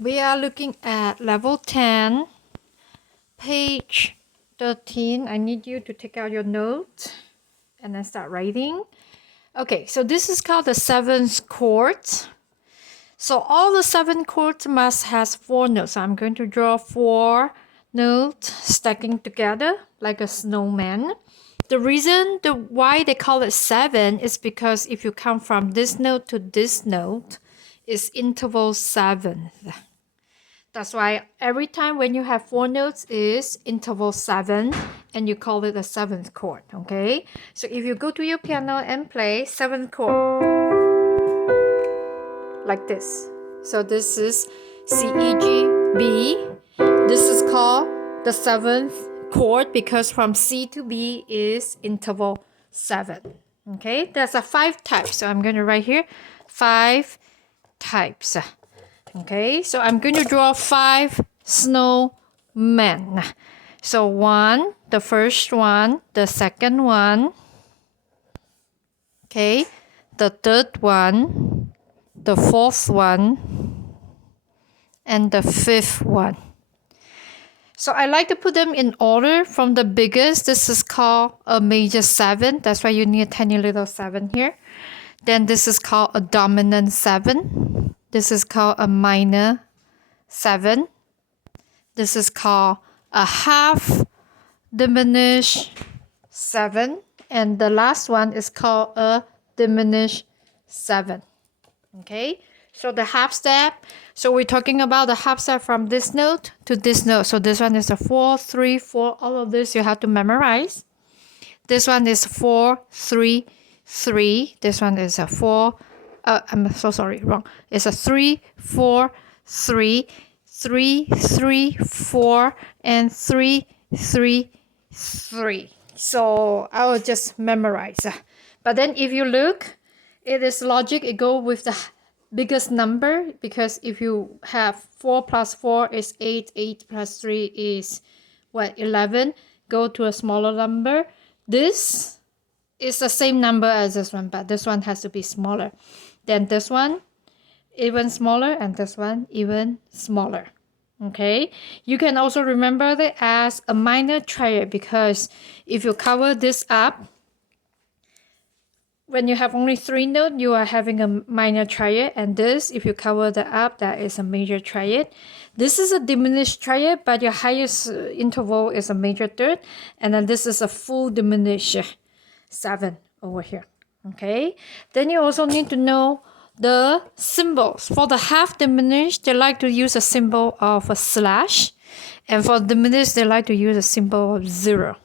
we are looking at level 10, page 13. I need you to take out your notes and then start writing. Okay, so this is called the seventh chord. So all the 7 chords must has 4 notes. So I'm going to draw 4 notes stacking together like a snowman. The reason why they call it 7 is because if you come from this note to this note, it's interval 7th. That's why every time when you have 4 notes is interval 7 and you call it a 7th chord, okay? So if you go to your piano and play 7th chord, like this. So this is C, E, G, B. This is called the 7th chord because from C to B is interval 7, okay? There's a 5 types, so I'm going to write here 5 types. Okay, so I'm going to draw 5 snowmen. So 1, the first one, the second one, okay, the third one, the fourth one, and the fifth one. So I like to put them in order from the biggest. This is called a major 7. That's why you need a tiny little 7 here. Then this is called a dominant 7. This is called a minor 7. This is called a half diminished 7. And the last one is called a diminished 7. Okay, so the half step. So we're talking about the half step from this note to this note. So this one is a 4, 3, 4. All of this you have to memorize. This one is 4, 3, 3. This one is a 4. I'm so sorry, wrong. It's a 3, 4, 3, 3, 3, 4, and 3, 3, 3. So I will just memorize. But then if you look, it is logic. It goes with the biggest number because if you have 4 plus 4 is 8, 8 plus 3 is what, 11. Go to a smaller number. This is the same number as this one, but this one has to be smaller. Then this one, even smaller, and this one, even smaller. Okay, you can also remember it as a minor triad because if you cover this up, when you have only 3 notes, you are having a minor triad, and this, if you cover the up, that is a major triad. This is a diminished triad, but your highest interval is a major third, and then this is a full diminished 7 over here. Okay, then you also need to know the symbols. For the half diminished, they like to use a symbol of a slash, and for diminished, they like to use a symbol of 0.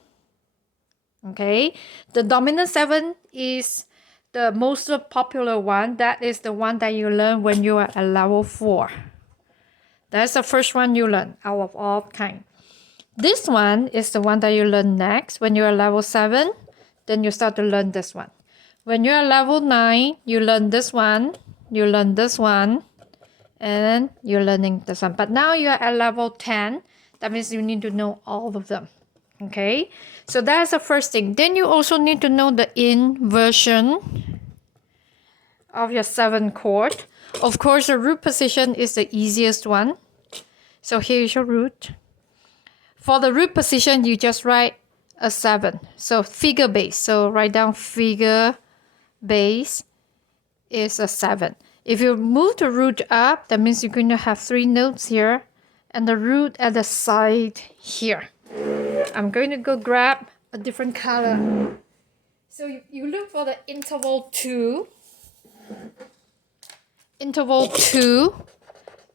Okay, the dominant 7 is the most popular one. That is the one that you learn when you are at level 4. That's the first one you learn out of all kind. This one is the one that you learn next. When you're level 7, then you start to learn this one. When you're level 9, you learn this one, you learn this one, and you're learning this one. But now you're at level 10. That means you need to know all of them. Okay, so that's the first thing. Then you also need to know the inversion of your 7 chord. Of course, the root position is the easiest one. So here is your root. For the root position, you just write a 7. So figure base. So write down figure base is a 7. If you move the root up, that means you're going to have 3 notes here and the root at the side here. I'm going to go grab a different color. So you look for the interval 2. Interval 2.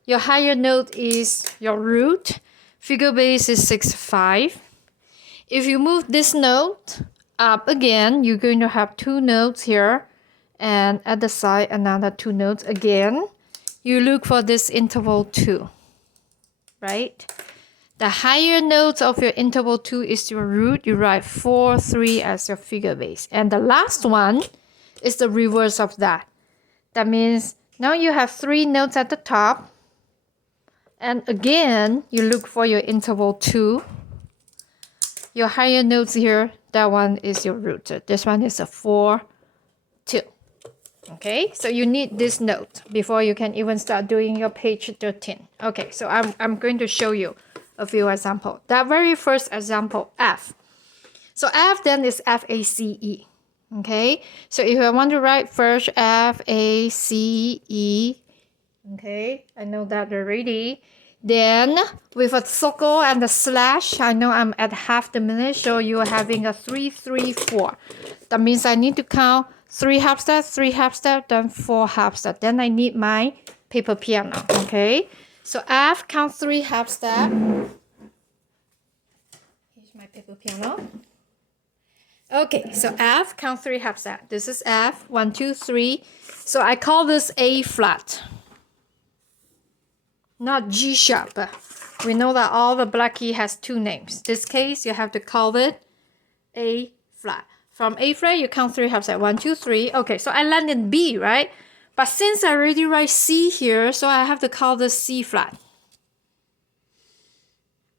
Your higher note is your root. Figure base is 6, 5. If you move this note up again, you're going to have 2 notes here. And at the side, another 2 notes again. You look for this interval 2. Right? The higher notes of your interval 2 is your root. You write 4, 3 as your figure base. And the last one is the reverse of that. That means now you have 3 notes at the top. And again, you look for your interval 2. Your higher notes here, that one is your root. So this one is a 4, 2. Okay, so you need this note before you can even start doing your page 13. Okay, so I'm going to show you a few examples. That very first example, F. So F then is F-A-C-E. Okay, so if I want to write first F-A-C-E, okay, I know that already. Then with a circle and a slash, I know I'm at half the minute, so you are having a 3, 3, 4. That means I need to count 3 half steps, 3 half steps, then 4 half steps. Then I need my paper piano, okay? So F, count 3 half steps. Here's my paper piano. Okay, so F, count 3 half steps. This is F, 1, 2, 3. So I call this A flat, not G sharp. We know that all the black key has 2 names. This case, you have to call it A flat. From A flat, you count 3 half steps. 1, 2, 3. Okay, so I land in B, right? But since I already write C here, so I have to call this C flat.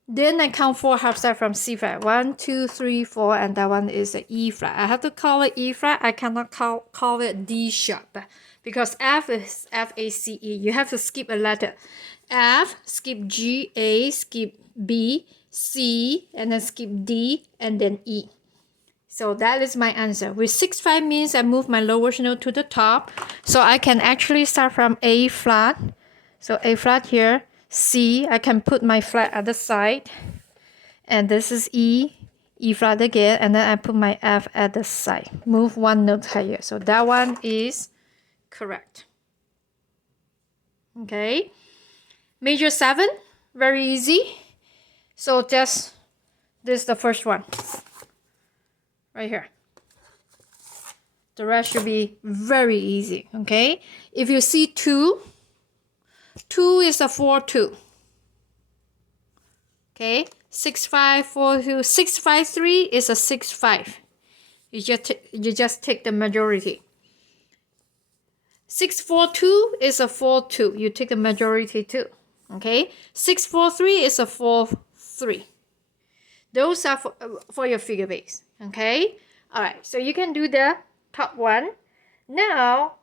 Then I count 4 half steps from C flat. 1, 2, 3, 4, and that one is an E flat. I have to call it E flat. I cannot call it D sharp because F is F-A-C-E. You have to skip a letter. F, skip G, A, skip B, C, and then skip D, and then E. So that is my answer. With 6-5 means I move my lowest note to the top. So I can actually start from A flat. So A flat here. C, I can put my flat at the side. And this is E, E flat again. And then I put my F at the side. Move 1 note higher. So that one is correct. Okay. Major 7, very easy. So just, this is the first one. Right here. The rest should be very easy, okay? If you see 2, 2 is a 4-2. Okay? 6-5, 4-2, 6-5-3 is a 6-5. You just take the majority. 6-4-2 is a 4-2. You take the majority too. Okay? 6-4-3 is a 4-3. Those are for your figure base. Okay? Alright, so you can do the top one. Now,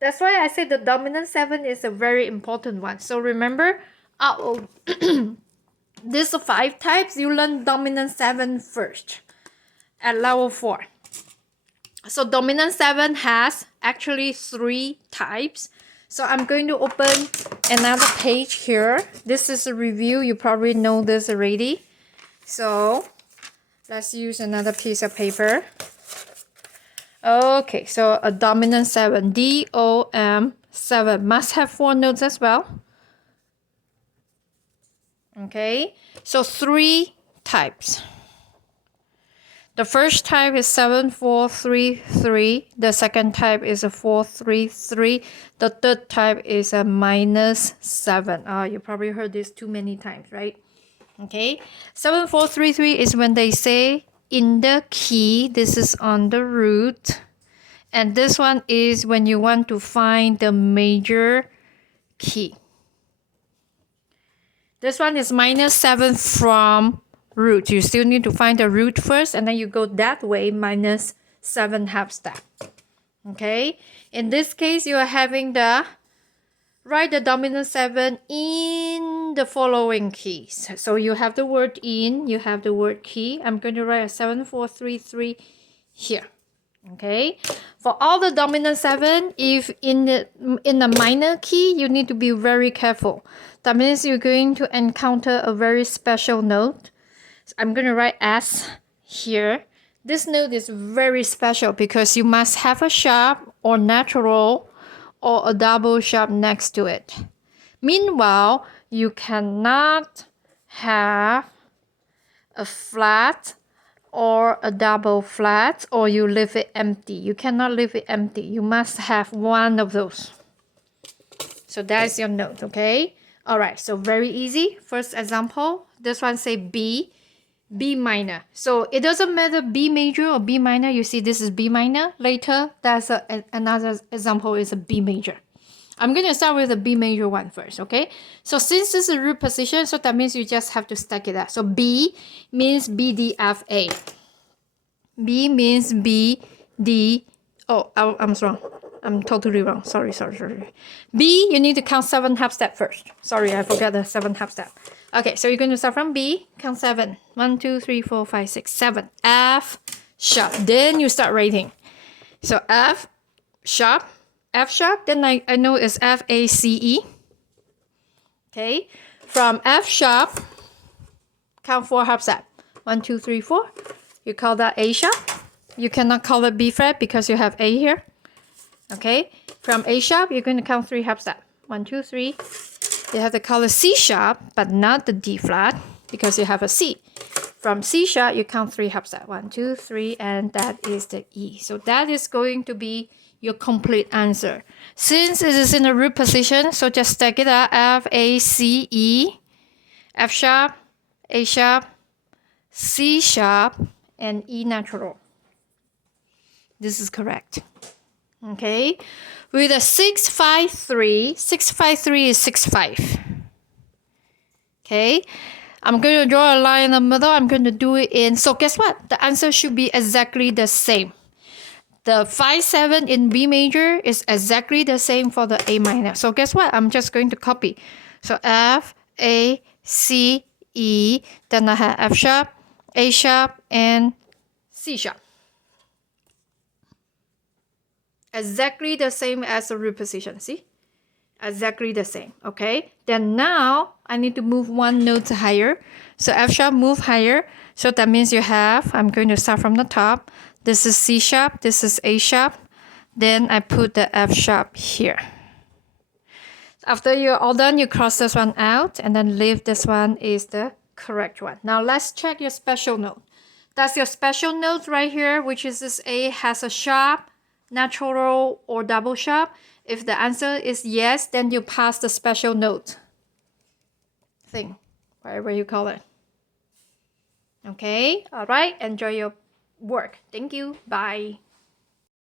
that's why I say the dominant 7 is a very important one. So remember, these 5 types, you learn dominant 7 first at level 4. So dominant 7 has actually 3 types. So I'm going to open another page here. This is a review. You probably know this already. So let's use another piece of paper. Okay, so a dominant 7, D-O-M 7, must have 4 notes as well. Okay, so 3 types. The first type is 7-4-3-3. The second type is a 4-3-3. The third type is a -7. You probably heard this too many times, right? Okay, 7-4-3-3 is when they say in the key, this is on the root. And this one is when you want to find the major key. This one is -7 from root. You still need to find the root first, and then you go that way, -7 half step. Okay, in this case, you are having the write the dominant 7 in the following keys. So you have the word in, you have the word key. I'm going to write a 7-4-3-3 here. Okay, for all the dominant 7, if in the minor key, you need to be very careful. That means you're going to encounter a very special note. So I'm going to write S here. This note is very special because you must have a sharp or natural or a double sharp next to it. Meanwhile, you cannot have a flat or a double flat, or you leave it empty. You cannot leave it empty. You must have one of those. So that's your note, okay? All right, so very easy. First example, this one say B, B minor. So it doesn't matter B major or B minor. You see this is B minor. Later, that's another example is a B major. I'm going to start with the B major one first, okay? So since this is root position, so that means you just have to stack it up. So B means B, D, F, A. B means B, D, I'm wrong. I'm totally wrong. Sorry. B, you need to count 7 half step first. Sorry, I forgot the 7 half step. Okay, so you're going to start from B, count 7. 1, 2, 3, 4, 5, 6, 7. F sharp. Then you start writing. So F sharp, then I know it's F, A, C, E. Okay, from F sharp, count 4 half step. 1, 2, 3, 4. You call that A sharp. You cannot call it B flat because you have A here. Okay, from A sharp, you're going to count 3 half step. 1, 2, 3. You have to call it C sharp, but not the D flat because you have a C. From C sharp, you count 3 half step. 1, 2, 3, and that is the E. So that is going to be your complete answer. Since it is in a root position, so just stack it up. F, A, C, E, F sharp, A sharp, C sharp, and E natural. This is correct. Okay, with a 653, 653 is 6-5. Okay, I'm going to draw a line in the middle. I'm going to do it in, so guess what? The answer should be exactly the same. The 5-7 in B major is exactly the same for the A minor. So guess what? I'm just going to copy. So F, A, C, E, then I have F sharp, A sharp, and C sharp. Exactly the same as the root position, see? Exactly the same, okay? Then now, I need to move 1 note higher. So F sharp move higher. So that means you have, I'm going to start from the top. This is C sharp, this is A sharp. Then I put the F sharp here. After you're all done, you cross this one out and then leave this one is the correct one. Now let's check your special note. That's your special note right here, which is this A has a sharp, natural, or double sharp. If the answer is yes, then you pass the special note thing, whatever you call it. Okay, all right, enjoy your work. Thank you, bye.